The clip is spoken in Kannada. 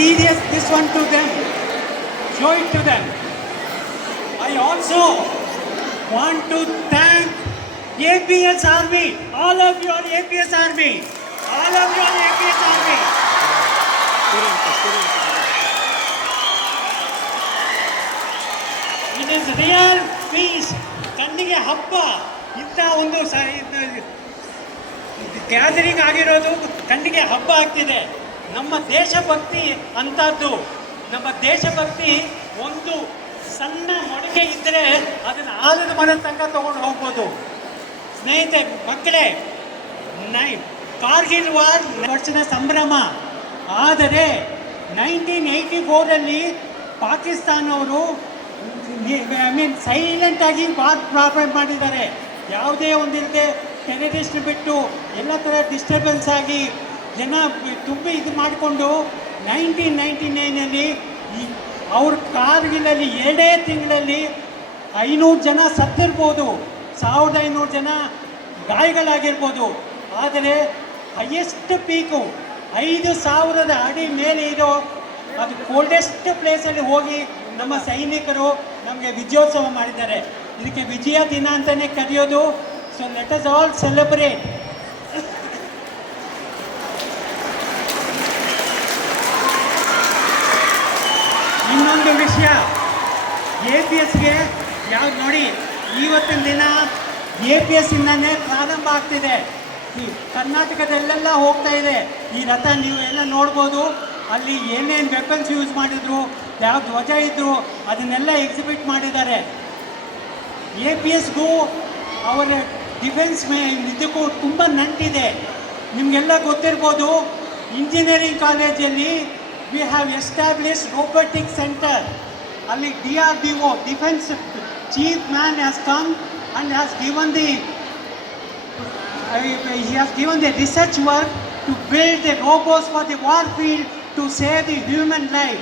serious this one to them. Show it to them. I also want to thank APS Army. All of you are APS Army. All of you are APS Army. It is real peace. ಕಣ್ಣಿಗೆ ಹಬ್ಬ ಇಂಥ ಒಂದು ಗ್ಯಾದರಿಂಗ್ ಆಗಿರೋದು ಕಣ್ಣಿಗೆ ಹಬ್ಬ ಆಗ್ತಿದೆ. ನಮ್ಮ ದೇಶಭಕ್ತಿ ಅಂಥದ್ದು. ನಮ್ಮ ದೇಶಭಕ್ತಿ ಒಂದು ಸಣ್ಣ ಮೊಳಕೆ ಇದ್ದರೆ ಅದನ್ನು ಆಲದ ಮರದ ತನಕ ತಗೊಂಡು ಹೋಗ್ಬೋದು. ಸ್ನೇಹಿತರೆ, ಮಕ್ಕಳೇ, ಕಾರ್ಗಿಲ್ ವಾರ್ ವರ್ಷದ ಸಂಭ್ರಮ. ಆದರೆ 1984 ಪಾಕಿಸ್ತಾನವರು ಸೈಲೆಂಟಾಗಿ ವಾರ್ ಪ್ರಾರಂಭ ಮಾಡಿದ್ದಾರೆ. ಯಾವುದೇ ಒಂದಿರದೆ ಟೆರರಿಸ್ಟ್ ಬಿಟ್ಟು ಎಲ್ಲ ಥರ ಡಿಸ್ಟರ್ಬೆನ್ಸ್ ಆಗಿ ಜನ ತುಂಬಿ ಇದು ಮಾಡಿಕೊಂಡು 1999 ಅವ್ರ ಕಾರ್ಗಿಲಲ್ಲಿ 2 ತಿಂಗಳಲ್ಲಿ 500 ಜನ ಸತ್ತಿರ್ಬೋದು, 1500 ಜನ ಗಾಯಗಳಾಗಿರ್ಬೋದು. ಆದರೆ ಹೈಯೆಸ್ಟ್ ಪೀಕು 5000 ಅಡಿ ಮೇಲೆ ಇರೋ ಅದು ಕೋಲ್ಡೆಸ್ಟ್ ಪ್ಲೇಸಲ್ಲಿ ಹೋಗಿ ನಮ್ಮ ಸೈನಿಕರು ನಮಗೆ ವಿಜಯೋತ್ಸವ ಮಾಡಿದ್ದಾರೆ. ಇದಕ್ಕೆ ವಿಜಯ ದಿನ ಅಂತಲೇ ಕರೆಯೋದು. So let us all celebrate. ಇನ್ನೊಂದು ವಿಷಯ, APSಗೆ ಯಾವ್ದು ನೋಡಿ, ಇವತ್ತಿನ ದಿನ APSಯಿಂದನೇ ಪ್ರಾರಂಭ ಆಗ್ತಿದೆ. ಕರ್ನಾಟಕದಲ್ಲೆಲ್ಲ ಹೋಗ್ತಾ ಇದೆ ಈ ರಥ. ನೀವು ಎಲ್ಲ ನೋಡ್ಬೋದು. ಅಲ್ಲಿ ಏನೇನು ವೆಪನ್ಸ್ ಯೂಸ್ ಮಾಡಿದ್ರು, ಯಾವ ಧ್ವಜ ಇದ್ದರು, ಅದನ್ನೆಲ್ಲ ಎಕ್ಸಿಬಿಟ್ ಮಾಡಿದ್ದಾರೆ. APSಗೂ ಅವರ ಡಿಫೆನ್ಸ್ ಇದಕ್ಕೂ ತುಂಬ ನಂಟಿದೆ. ನಿಮಗೆಲ್ಲ ಗೊತ್ತಿರ್ಬೋದು, ಇಂಜಿನಿಯರಿಂಗ್ ಕಾಲೇಜಲ್ಲಿ we have establish robotic centre. ಅಲ್ಲಿ DRDO defence chief man has come and has given the research work to build the robots for the war field to save the human life.